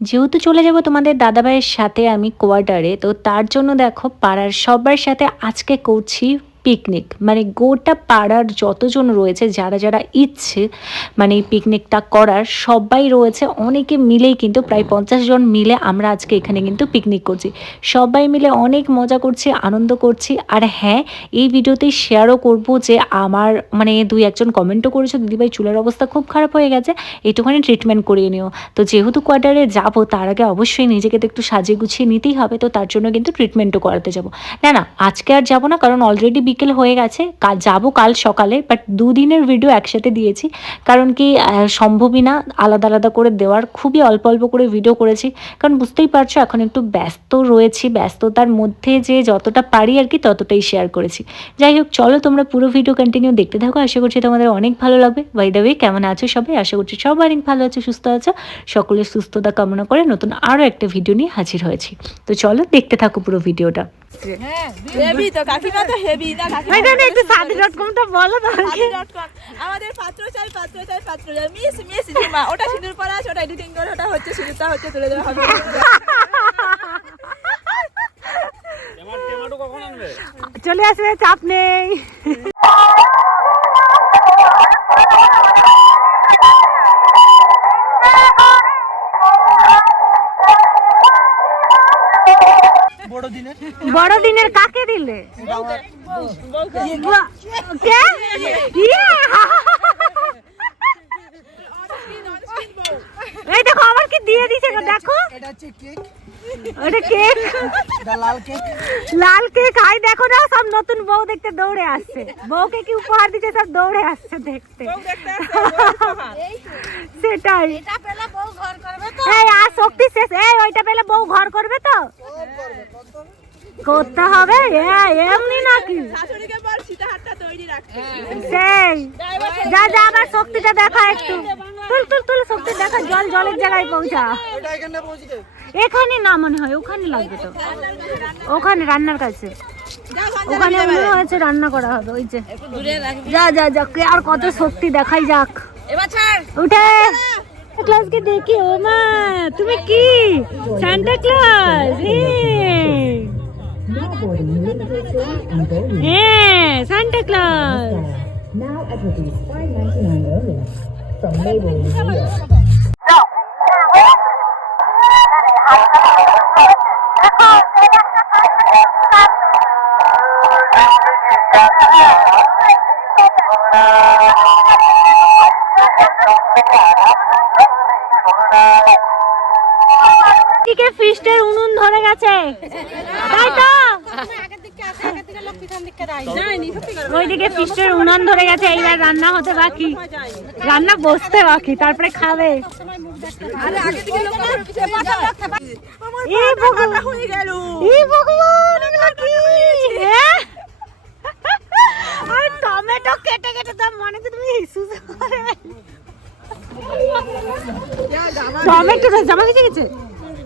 যেহেতু চলে যাব তোমাদের দাদাভাইয়ের সাথে আমি কোয়ার্টারে তো তার জন্য দেখো পাড়ার সবার সাথে আজকে করছি পিকনিক মানে গোটা পাড়ার যতজন রয়েছে, যারা যারা ইচ্ছে মানে এই পিকনিকটা করার, সবাই রয়েছে, অনেকে মিলেই কিন্তু প্রায় পঞ্চাশ জন মিলে আমরা আজকে এখানে কিন্তু পিকনিক করছি। সবাই মিলে অনেক মজা করছি, আনন্দ করছি, আর হ্যাঁ এই ভিডিওতে শেয়ারও করব যে আমার মানে দুই একজন কমেন্টও করেছে, দিদিভাই চুলের অবস্থা খুব খারাপ হয়ে গেছে, একটুখানি ট্রিটমেন্ট করিয়ে নিও। তো যেহেতু কোয়ার্টারে যাব, তার আগে অবশ্যই নিজেকে তো একটু সাজিয়ে গুছিয়ে নিতেই হবে, তো তার জন্য কিন্তু ট্রিটমেন্টও করাতে যাব। না না, আজকে আর যাব না, কারণ অলরেডি বিকেল হয়ে গেছে, কাল যাব কাল সকালে বাট দুদিনের ভিডিও একসাথে দিয়েছি। কারণ কি সম্ভবই না আলাদা আলাদা করে দেওয়ার, খুবই অল্প অল্প করে ভিডিও করেছি। কারণ বুঝতেই পারছ, এখন একটু ব্যস্ত রয়েছি, ব্যস্ততার মধ্যে যে যতটা পারি আর কি, ততটাই শেয়ার করেছি। যাই হোক, চলো তোমরা পুরো ভিডিও কন্টিনিউ দেখতে থাকো। আশা করছি তোমাদের অনেক ভালো লাগবে। বাই দ্য ওয়ে কেমন আছো সবাই? আশা করছি সবাই অনেক ভালো আছো, সুস্থ আছো। সকলের সুস্থতা কামনা করে নতুন আরও একটা ভিডিও নিয়ে হাজির হয়েছি। তো চলো দেখতে থাকো পুরো ভিডিওটা হেভি তো কাকিমা তো হেভি না কাকিমা একটু সাদি ডট কমটা বলো সাদি.com আমাদের পাত্র চাই পাত্র চাই পাত্র চাই। মিস মিস ঝিমা ওটা সিঁদুর পরা আছে ওটা এডিটিং করে ওটা হচ্ছে সিঁদুরটা হচ্ছে তুলে দেওয়া হবে। চলে আসবে চাপ নেই। বড়দিনের? কাকে দিলে? ইয়ে! এই দেখো আমার কি দিয়ে দিছে দেখো। এটা হচ্ছে কেক। ওটা কেক। লাল কেক। লাল কেক। হাই দেখো না সব নতুন বউ দেখতে দৌড়ে আসছে। বউকে কি উপহার দিচ্ছে সব দৌড়ে আসছে দেখতে। সেটাই। এই আর শক্তি শেষ এই ওইটা পেলে বউ ঘর করবে তো করতে হবে? এ, এমনি নাকি? সেই। যা যা আবার শক্তিটা দেখা একটু। তুল তুল তুল শক্তি দেখা জল জলের জায়গায় পৌঁছা। এটা এখানে পৌঁছে দে এখানে না মনে হয় ওখানে লাগবে তো। ওখানে রান্নার কাছে। ওখানে মনে হয়েছে রান্না করা হবে ওই যে। যা যা যা কে আর কত শক্তি দেখাই যাক। উঠে। ক্লাসকে দেখি ও মা তুমি কি? সান্টা ক্লাস হ্যাঁ Santa Claus Now at rupees 599 only from Label New ফিস্টের উনুন ধরে গেছে তাই তো ওইদিকে ফিস্টের উনান ধরে গেছে এইবার রান্না হতে বাকি। রান্না বসতে বাকি তারপরে খাবে। ভগবান হয়ে গেল। এ ভগবান এগুলো কি? হ্যাঁ? আর টমেটো কেটে কেটে তার মনে তো তুমি টমেটো জামা কিছু গেছে?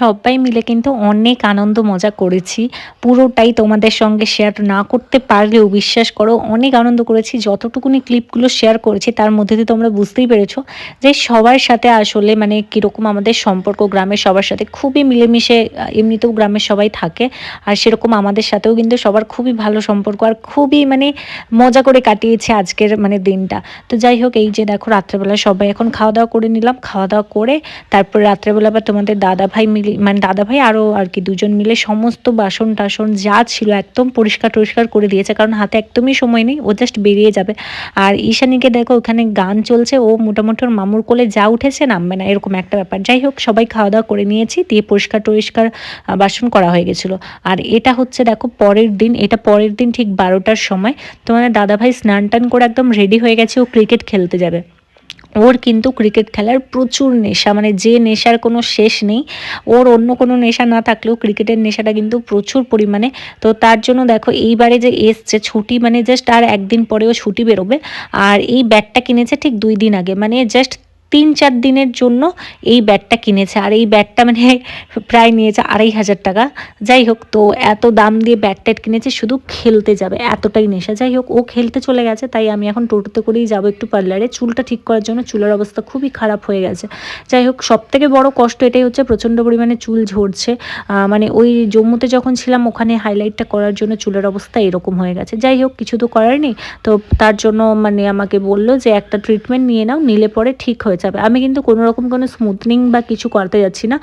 সবাই মিলে কিন্তু অনেক আনন্দ মজা করেছি। পুরোটাই তোমাদের সঙ্গে শেয়ার না করতে পারলেও বিশ্বাস করো, অনেক আনন্দ করেছি। যতটুকুনি ক্লিপগুলো শেয়ার করেছি, তার মধ্যে দিয়ে তোমরা বুঝতেই পেরেছ যে সবার সাথে আসলে মানে কীরকম আমাদের সম্পর্ক, গ্রামের সবার সাথে খুবই মিলেমিশে এমনিতেও গ্রামের সবাই থাকে। আর সেরকম আমাদের সাথেও কিন্তু সবার খুবই ভালো সম্পর্ক আর খুবই মানে মজা করে কাটিয়েছে আজকের মানে দিনটা। তো যাই হোক, এই যে দেখো, রাত্রেবেলা সবাই এখন খাওয়া দাওয়া করে নিলাম। খাওয়া দাওয়া করে তারপর রাত্রেবেলা আবার তোমাদের দাদা ভাই মিলে মানে দাদা ভাই আরও আর কি দুজন মিলে সমস্ত বাসন টাসন যা ছিল একদম পরিষ্কার টরিষ্কার করে দিয়েছে, কারণ হাতে একদমই সময় নেই, ও জাস্ট বেরিয়ে যাবে। আর ঈশানীকে দেখো ওখানে গান চলছে, ও মোটামুটি ওর মামুর কোলে যা উঠেছে নামবে না, এরকম একটা ব্যাপার। যাই হোক, সবাই খাওয়া দাওয়া করে নিয়েছি, দিয়ে পরিষ্কার টরিষ্কার বাসন করা হয়ে গেছিল। আর এটা হচ্ছে দেখো পরের দিন, এটা পরের দিন ঠিক বারোটার সময় তোমাদের দাদাভাই স্নান টান করে একদম রেডি হয়ে গেছে, ও ক্রিকেট খেলতে যাবে। ওর কিন্তু ক্রিকেট খেলার প্রচুর নেশা মানে যে নেশার কোনো শেষ নেই, ওর অন্য কোনো নেশা না থাকলেও ক্রিকেটের নেশাটা কিন্তু প্রচুর পরিমাণে। তো তার জন্য দেখো, এইবারে যে এসছে, ছুটি মানে জাস্ট আর একদিন পরেও ছুটি বেরোবে। আর এই ব্যাটটা কিনেছে ঠিক দুই দিন আগে মানে জাস্ট তিন চার দিনের জন্য এই ব্যাটটা কিনেছে। আর এই ব্যাটটা মানে প্রায় নিয়েছে আড়াই হাজার টাকা। যাই হোক, তো এত দাম দিয়ে ব্যাট ট্যাট কিনেছে, শুধু খেলতে যাবে, এতটাই নেশা। যাই হোক, ও খেলতে চলে গেছে, তাই আমি এখন টোটোতে করেই যাব একটু পার্লারে। চুলটা ঠিক করার জন্য চুলের অবস্থা খুবই খারাপ হয়ে গেছে। যাই হোক সব থেকে বড় কষ্ট এটাই হচ্ছে প্রচণ্ড পরিমাণে চুল ঝরছে। মানে ওই জম্মুতে যখন ছিলাম, ওখানে হাইলাইটটা করার জন্য চুলের অবস্থা এরকম হয়ে গেছে। যাই হোক, কিছু তো করার নেই। তো তার জন্য মানে আমাকে বলল যে, একটা ট্রিটমেন্ট নিয়ে নাও, নিলে পরে ঠিক হয়ে যাবে। আমি কিন্তু কোনো রকম কোনো স্মুথনিং বা কিছু করতে যাচ্ছি না।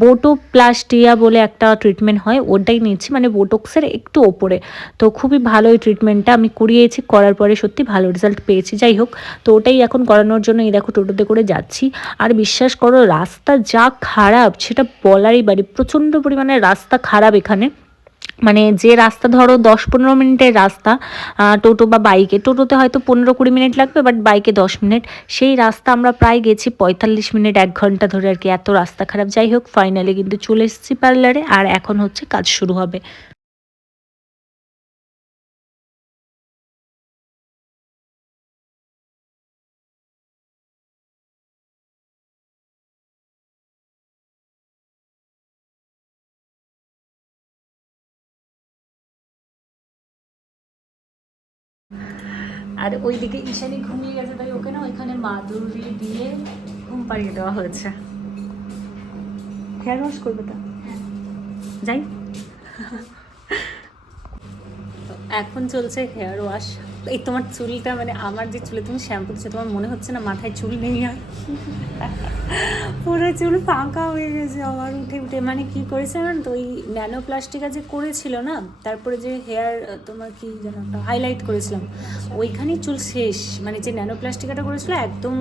বোটো প্লাস্টিয়া বলে একটা ট্রিটমেন্ট হয়, ওটাই নিচ্ছি। মানে বোটক্সের একটু ওপরে। তো খুবই ভালো এই ট্রিটমেন্টটা আমি করিয়েছি করার পরে সত্যি ভালো রেজাল্ট পেয়েছি। যাই হোক, তো ওটাই এখন করানোর জন্য এই দেখো টোটোতে করে যাচ্ছি। আর বিশ্বাস করো, রাস্তা যা খারাপ, সেটা বলারই বাড়ি। প্রচণ্ড পরিমাণে রাস্তা খারাপ এখানে। মানে যে রাস্তা ধরো দশ পনেরো মিনিটের রাস্তা টোটো বা বাইকে, টোটোতে হয়তো পনেরো কুড়ি মিনিট লাগবে বাট বাইকে দশ মিনিট। সেই রাস্তা আমরা প্রায় গেছি পঁয়তাল্লিশ মিনিট, এক ঘণ্টা ধরে আর কি। এত রাস্তা খারাপ। যাই হোক ফাইনালি কিন্তু চলে এসেছি পার্লারে আর এখন হচ্ছে কাজ শুরু হবে। আর ওইদিকে ঈশানি ঘুমিয়ে গেছে তাই ওকে না ওইখানে মাদুরি দিয়ে ঘুম পাড়িয়ে দেওয়া হয়েছে। হেয়ার ওয়াশ করবে তা? যাই। এখন চলছে হেয়ার ওয়াশ এই তোমার চুলটা মানে আমার যে চুলে তুমি শ্যাম্পু দিচ্ছ তোমার মনে হচ্ছে না মাথায় চুল নেই আর? পুরো চুল ফাঁকা হয়ে গেছে আবার উঠে উঠে। মানে কি করেছে জানো তো, ওই ন্যানো প্লাস্টিকা যে করেছিল না, তারপরে যে হেয়ার তোমার কি যেন একটা হাইলাইট করেছিলাম, ওইখানেই চুল শেষ। মানে যে ন্যানো প্লাস্টিকাটা করেছিল, একদম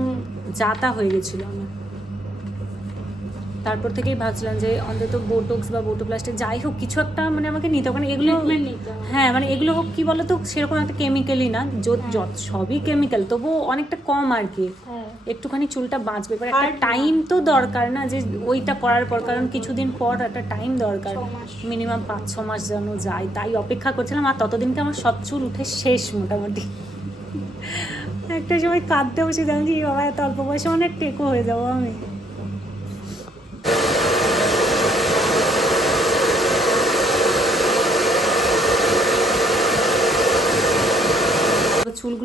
জাতা হয়ে গেছিল আমার। তারপর থেকেই ভাবছিলাম যে অন্তত বোটক্স বা বোটোপ্লাস্টিক যাই হোক কিছু একটা মানে আমাকে নিতে হবে। এগুলো হ্যাঁ মানে এগুলো হোক কি বলতো সেরকম একটা কেমিক্যালই না যত যত সবই কেমিক্যাল তবুও অনেকটা কম আর কি। একটুখানি চুলটা বাঁচবে এবার একটা টাইম তো দরকার না যে ওইটা করার পর কারণ কিছুদিন পর একটা টাইম দরকার। মিনিমাম পাঁচ ছ মাস যেন যায় তাই অপেক্ষা করছিলাম আর ততদিনকে আমার সব চুল উঠে শেষ মোটামুটি। একটা সময় কাঁদতে বসে জানি বাবা এত অল্প বয়সে অনেক টেকো হয়ে যাব আমি।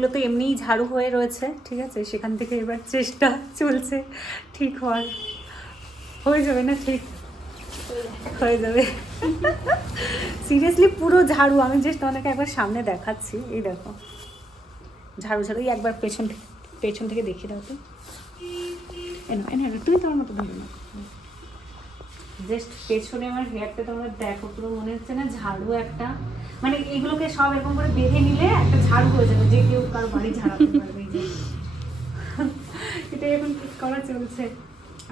তো তো এমনিই ঝাড়ু হয়ে রয়েছে, ঠিক আছে? সেখান থেকে এবার চেষ্টা চলছে, ঠিক হওয়ার। হয়ে যাবে না ঠিক? হয়ে যাবে। সিরিয়াসলি পুরো ঝাড়ু। আমি জাস্ট তোমাদেরকে একবার সামনে দেখাচ্ছি, এই দেখো। ঝাড়ু ঝাড়ু একবার পেছন পেছন থেকে দেখিয়ে দাও তো। এনো এনো তুমি তোমার মতো ধরো না। জাস্ট পেছনে আমার হেয়ারটা তোমরা দেখো, পুরো মনে হচ্ছে না ঝাড়ু একটা। মানে এগুলোকে সব এরকম করে বেঁধে নিলে একটা ঝাড়ু হয়ে যাবে, যে কেউ কারও বাড়ি ঝাড়াতে পারবে। এটাই এখন ঠিক করা চলছে।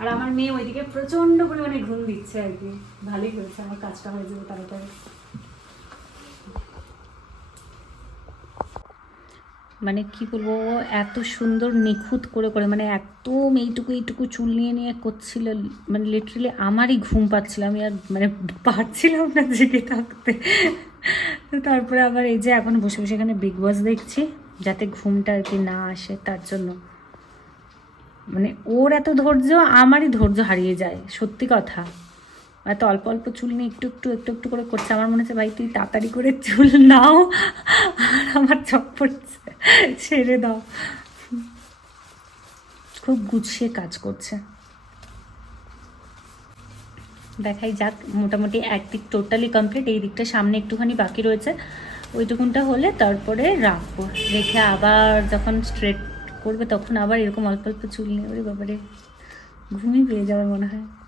আর আমার মেয়ে ওইদিকে প্রচণ্ড পরিমাণে ঘুম দিচ্ছে আর কি। ভালোই হয়েছে, আমার কাজটা হয়ে যাবে তাড়াতাড়ি। মানে কি বলব এত সুন্দর নিখুঁত করে করে মানে একদম এইটুকু এইটুকু চুল নিয়ে নিয়ে করছিল মানে লিটারেলি আমারই ঘুম পাচ্ছিল, আমি আর মানে পারছিলাম না জেগে থাকতে। তো তারপরে আবার এই যে এখন বসে বসে এখানে বিগ বস দেখছি, যাতে ঘুমটা আর কি না আসে, তার জন্য। মানে ওর এত ধৈর্য, আমারই ধৈর্য হারিয়ে যায়, সত্যি কথা। এত অল্প অল্প চুল নিয়ে একটু একটু একটু একটু করে করছে। আমার মনে হচ্ছে, ভাই তুই তাড়াতাড়ি করে চুল নাও। আর আমার চপ পড়ছে ছেড়ে দাও। খুব গুছিয়ে কাজ করছে। দেখাই যাক, মোটামুটি একদিক টোটালি কমপ্লিট এই দিকটা সামনে একটুখানি বাকি রয়েছে। ওইটুকুনটা হলে তারপরে রাখব। রেখে আবার যখন স্ট্রেট করবে, তখন আবার এরকম অল্প অল্প চুল নিয়ে বাবারে, ঘুমিয়ে পেয়ে যাবে মনে হয়।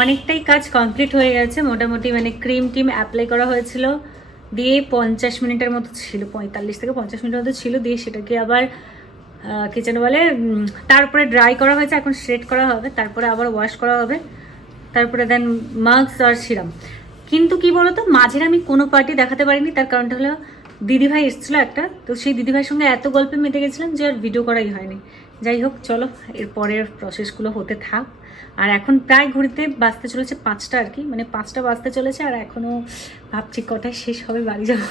অনেকটাই কাজ কমপ্লিট হয়ে গেছে। মোটামুটি মানে ক্রিম টিম অ্যাপ্লাই করা হয়েছিল। দিয়ে পঞ্চাশ মিনিটের মতো ছিল, পঁয়তাল্লিশ থেকে পঞ্চাশ মিনিটের মতো ছিল। দিয়ে সেটাকে আবার কি যেন বলে তারপরে ড্রাই করা হয়েছে, এখন স্ট্রেট করা হবে। তারপরে আবার ওয়াশ করা হবে। তারপরে দেন মাস্ক আর সিরাম কিন্তু কি বলতো, মাঝের আমি কোনো পার্টি দেখাতে পারিনি। তার কারণটা হলো, দিদিভাই এসেছিল একটা। তো সেই দিদিভাইয়ের সঙ্গে এত গল্পে মেতে গেছিলাম যে আর ভিডিও করাই হয়নি। যাই হোক, চলো, এর পরের প্রসেসগুলো হতে থাক। আর এখন প্রায় ঘড়িতে বাজতে চলেছে পাঁচটা আর কি মানে পাঁচটা বাজতে চলেছে আর এখনও ভাবছি কটায় শেষ হবে, বাড়ি যাব।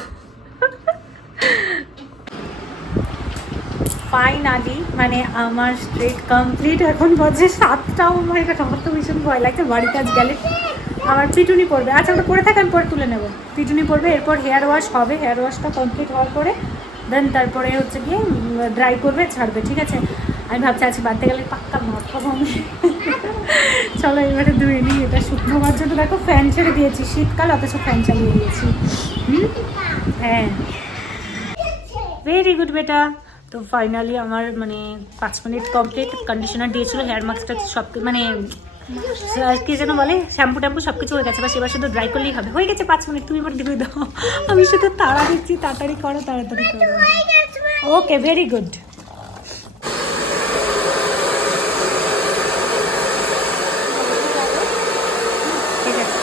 ফাইনালি মানে আমার স্ট্রেট কমপ্লিট এখন বাজে সাতটাও আমার এটা আমার তো ভীষণ ভয় লাগছে বাড়ি কাজ গেলে আমার পিটুনি পড়বে। আচ্ছা ওটা পরে থাকে, আমি পরে তুলে নেব। পিটুনি পড়বে, এরপর হেয়ার ওয়াশ হবে হেয়ার ওয়াশটা কমপ্লিট হওয়ার পরে দেন তারপরে হচ্ছে গিয়ে ড্রাই করবে, ছাড়বে, ঠিক আছে? আমি ভাবছি আজকে বাড়তে গেলে পাক্কা মদ খাব চলো এবারে ধুয়ে নিই এটা শুকনো হওয়ার জন্য দেখো ফ্যান ছেড়ে দিয়েছি। শীতকাল অথচ ফ্যান চালিয়ে দিয়েছি। হুম? হ্যাঁ। ভেরি গুড বেটা। তো ফাইনালি আমার মানে পাঁচ মিনিট কমপ্লিট কন্ডিশনার দিয়েছিল হেয়ার মাস্কটা সব মানে কি যেন বলে শ্যাম্পু ট্যাম্পু সব কিছু হয়ে গেছে বাস এবার শুধু ড্রাই করলেই হবে। হয়ে গেছে পাঁচ মিনিট তুমি এবার দিয়ে দাও। আমি শুধু তাড়া দিচ্ছি তাড়াতাড়ি করো তাড়াতাড়ি করো। ওকে ভেরি গুড ঠিক আছে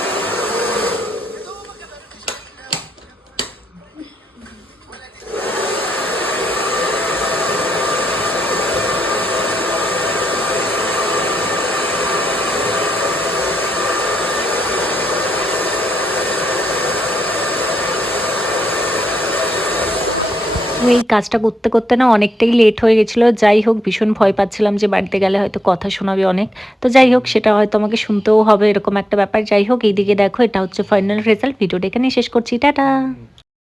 তো এই কাজটা করতে করতে না অনেকটাই লেট হয়ে গেছিল। যাই হোক, ভীষণ ভয় পাচ্ছিলাম যে বাড়িতে গেলে হয়তো কথা শোনাবে অনেক। তো যাই হোক, সেটা হয়তো আমাকে শুনতেও হবে এরকম একটা ব্যাপার। যাই হোক, এইদিকে দেখো, এটা হচ্ছে ফাইনাল রেজাল্ট ভিডিওটা এখানে শেষ করছি। টাটা!